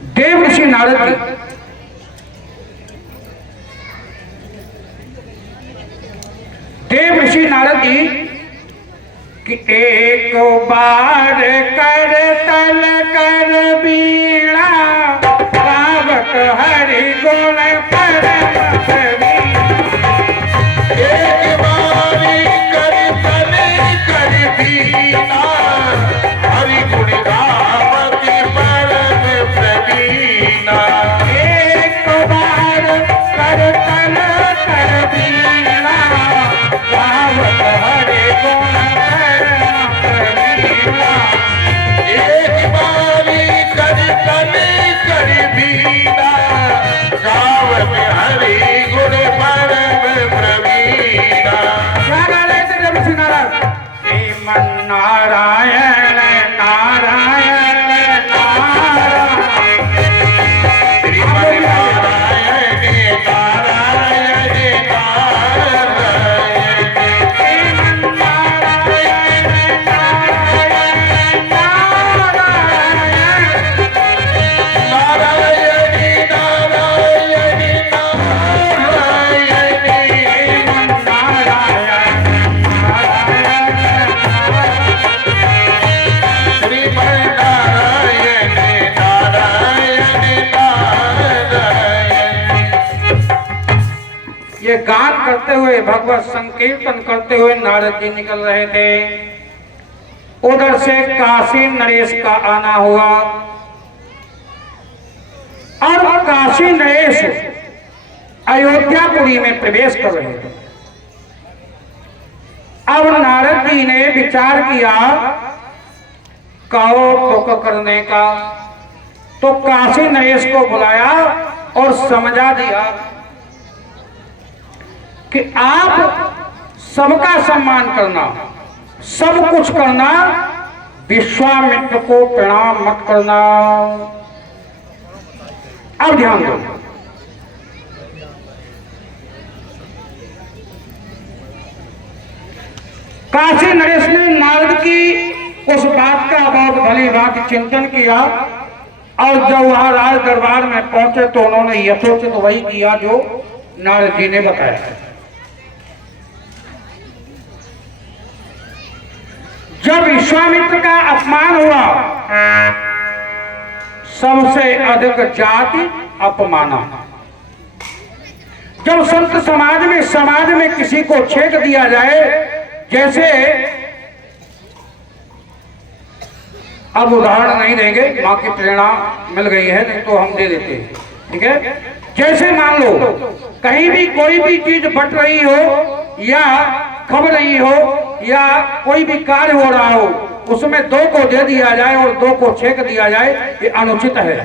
देव ऋषि नारद जी कि एक बार कर तल कर बीड़ा गावत हरि गुण परम प्रवीणा। एक बारी कर तल कर बीड़ा हरि गुण गावत परम प्रवीणा। एक बार कर तल कर बीड़ा गावत हरि गुण एक बारी कर तल कर बीड़ा गावत हरि गुण परम प्रवीणा। नारायण नारायण नारायण श्रीमन नारायण नारायण ये गान करते हुए भगवत संकीर्तन करते हुए नारद जी निकल रहे थे। उधर से काशी नरेश का आना हुआ और काशी नरेश अयोध्यापुरी में प्रवेश कर रहे थे। अब नारद जी ने विचार किया कहो तो करने का, तो काशी नरेश को बुलाया और समझा दिया कि आप सबका सम्मान करना, सब कुछ करना, विश्वामित्र को प्रणाम मत करना। अब ध्यान दो, काशी नरेश ने नारद की उस बात का बहुत भली बात चिंतन किया और जब वहां राज दरबार में पहुंचे तो उन्होंने यथोचित वही किया जो नारद जी ने बताया। जब विश्वामित्र का अपमान हुआ, सबसे अधिक जाति अपमाना। जब संत समाज में किसी को छेद दिया जाए, जैसे अब उदाहरण नहीं देंगे, मां की प्रेरणा मिल गई है, नहीं तो हम दे देते हैं, ठीक है। जैसे मान लो कहीं भी कोई भी चीज बट रही हो या खबर रही हो या कोई भी कार्य हो रहा हो, उसमें दो को दे दिया जाए और दो को छेक दिया जाए, ये अनुचित है।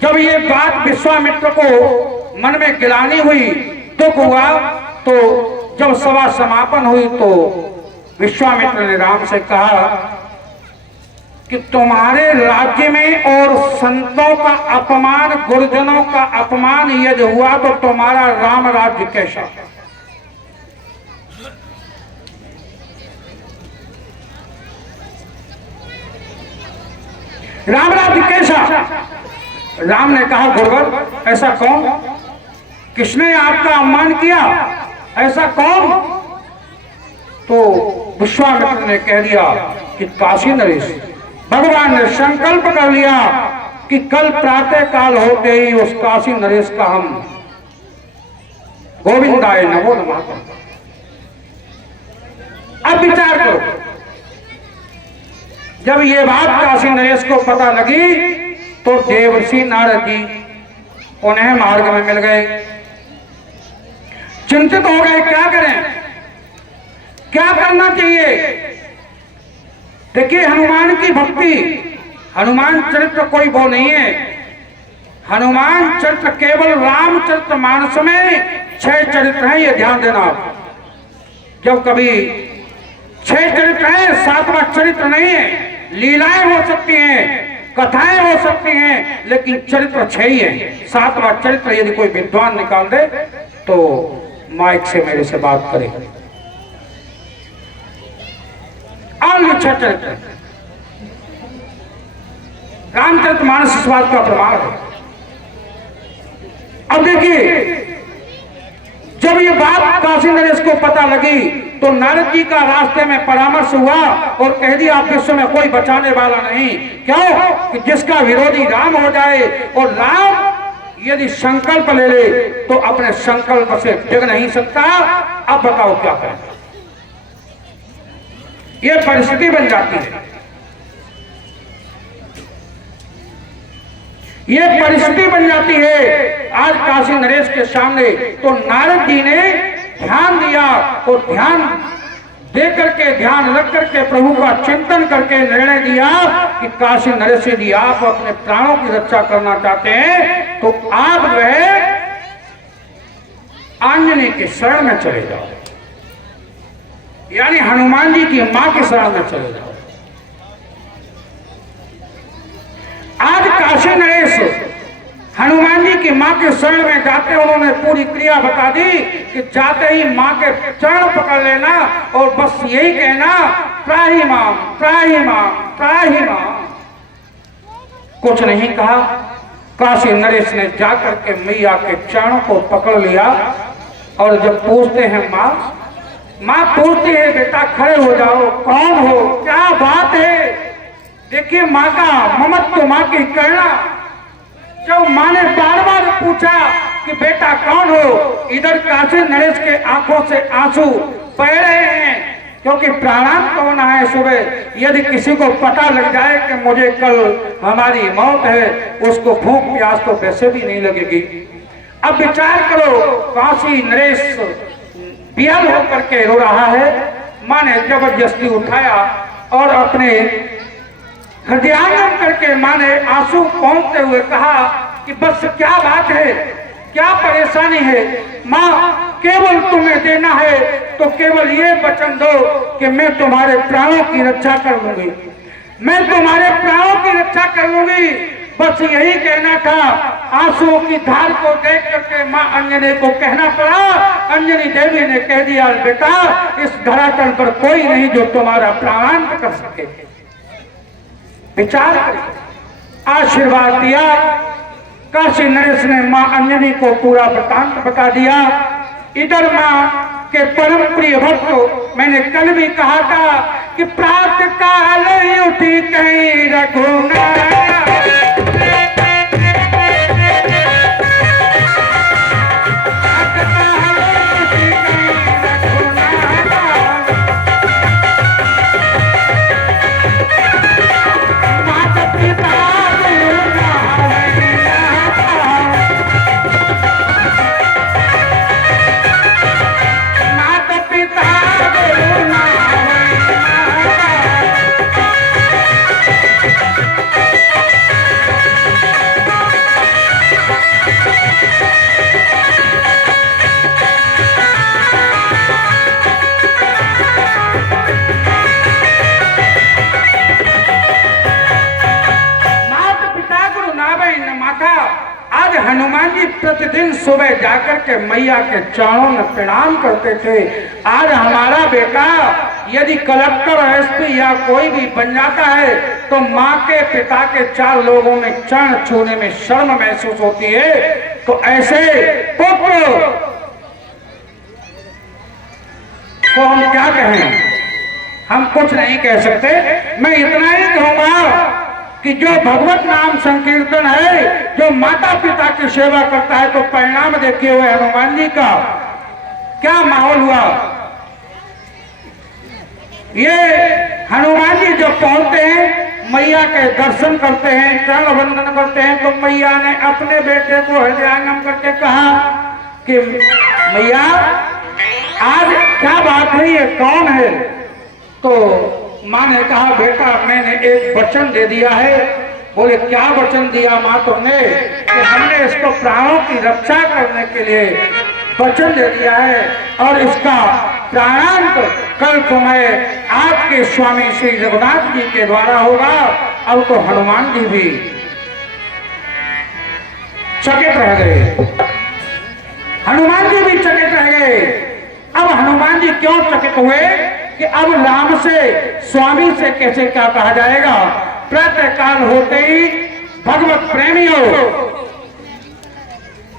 जब ये बात विश्वामित्र को मन में गिलानी हुई, दुख हुआ, तो जब सभा समापन हुई तो विश्वामित्र ने राम से कहा कि तुम्हारे राज्य में और संतों का अपमान, गुरुजनों का अपमान यदि हुआ तो तुम्हारा राम राज्य कैसा? राम राज्य कैसा? राम ने कहा गुरुवर ऐसा कौन? किसने आपका अपमान किया? ऐसा कौन? तो विश्वामित्र ने कह दिया कि काशी नरेश। भगवान ने संकल्प कर लिया कि कल प्रातः काल होते ही उस काशी नरेश का हम गोविंदाय नमो नमः। अब विचार करो, जब ये बात काशी नरेश को पता लगी तो देवर्षि नारद जी उन्हें मार्ग में मिल गए। चिंतित हो गए, क्या करें, क्या करना चाहिए। देखिए हनुमान की भक्ति, हनुमान चरित्र कोई वो नहीं है। हनुमान चरित्र केवल रामचरितमानस में 6 चरित्र हैं, ये ध्यान देना आप। जब कभी 6 चरित्र हैं, 7वां चरित्र नहीं है। लीलाएं हो सकती हैं, कथाएं हो सकती हैं, लेकिन चरित्र 6 ही है। 7वां चरित्र यदि कोई विद्वान निकाल दे तो माइक से मेरे से बात करे। और 6 चरित्र रामचरितमानस इस बात का प्रमाण है। अब देखिए, जब ये बात काशी नरेश को पता लगी तो नारद जी का रास्ते में परामर्श हुआ और कह दिया आप विश्व में कोई बचाने वाला नहीं। क्यों? कि जिसका विरोधी राम हो जाए, और राम यदि संकल्प ले ले तो अपने संकल्प से डिग नहीं सकता। अब बताओ क्या करें? ये परिस्थिति बन जाती है, ये परिस्थिति बन जाती है आज काशी नरेश के सामने। तो नारद जी ने ध्यान दिया और ध्यान दे करके, ध्यान रख करके, प्रभु का चिंतन करके निर्णय दिया कि काशी नरेश यदि आप अपने प्राणों की रक्षा करना चाहते हैं तो आप वह आंजनेय के शरण में चले जाओ, यानी हनुमान जी की मां के शरण में चले जाओ। आज काशी नरेश हनुमान जी की मां के शरण में जाते उन्होंने पूरी क्रिया बता दी कि जाते ही मां के चरण पकड़ लेना और बस यही कहना त्राहि मां, त्राहि मां, त्राहि मां। कुछ नहीं कहा, काशी नरेश ने जाकर के मैया के चरणों को पकड़ लिया और जब पूछते हैं मां, मां पूछती है बेटा खड़े हो जाओ, कौन हो, क्या बात है? देखिए मां का ममत्व, मां की करना। जब मां ने बार बार पूछा कि बेटा कौन हो, इधर काशी नरेश के आंखों से आंसू बह रहे हैं, क्योंकि प्राणांत होना है सुबह। यदि किसी को पता लग जाए कि मुझे कल हमारी मौत है, उसको भूख प्यास तो वैसे भी नहीं लगेगी। अब विचार करो, काशी नरेश बेहाल होकर के रो रहा है। मां ने जबरदस्ती उठाया और अपने हृदयांगम करके मां ने आंसू पहुंचते हुए कहा कि बस क्या बात है, क्या परेशानी है? मां, केवल तुम्हें देना है तो केवल ये वचन दो कि मैं तुम्हारे प्राणों की रक्षा कर लूंगी, मैं तुम्हारे प्राणों की रक्षा कर लूंगी। बस यही कहना था। आंसुओं की धार को देख करके मां अंजनी को कहना पड़ा। अंजनी देवी ने कह दिया बेटा, इस धरातल पर कोई नहीं जो तुम्हारा प्राणांत कर सके। विचार आशीर्वाद दिया। काशी नरेश ने मां अंजनी को पूरा वृतांत बता दिया। इधर मां के परम प्रिय भक्त, मैंने कल भी कहा था कि प्रातः काल उठी कहीं रघुनाथ, हनुमान जी प्रतिदिन सुबह जाकर के मैया के चरणों में प्रणाम करते थे। आज हमारा बेटा यदि कलेक्टर, एसपी या कोई भी बन जाता है तो माँ के पिता के 4 लोगों में चरण छूने में शर्म महसूस होती है। तो ऐसे पुत्र तो हम क्या कहें? हम कुछ नहीं कह सकते। मैं इतना ही कहूंगा कि जो भगवत नाम संकीर्तन है, जो माता पिता की सेवा करता है, तो परिणाम देखे हुए हनुमान जी का क्या माहौल हुआ। ये हनुमान जी जब पहुंचते हैं, मैया के दर्शन करते हैं, चरण वंदन करते हैं, तो मैया ने अपने बेटे को हृदयांगम करके कहा कि मैया आज क्या बात है, ये कौन है? तो माँ ने कहा बेटा मैंने एक वचन दे दिया है। बोले क्या वचन दिया माँ तुमने? कि हमने इसको प्राणों की रक्षा करने के लिए वचन दे दिया है और इसका प्राणांत कल तुम्हें आपके स्वामी श्री रघुनाथ जी के द्वारा होगा। अब तो हनुमान जी भी चकित रह गए, हनुमान जी भी चकित रह गए। अब हनुमान जी क्यों चकित हुए कि अब राम से, स्वामी से कैसे क्या कहा जाएगा? प्रातः काल होते ही भगवत प्रेमियों,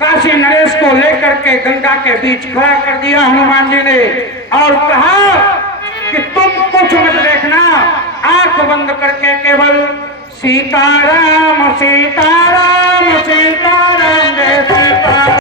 काशी नरेश को लेकर के गंगा के बीच खड़ा कर दिया हनुमान जी ने और कहा कि तुम कुछ मत देखना, आंख बंद करके केवल सीताराम सीताराम सीताराम जय सीता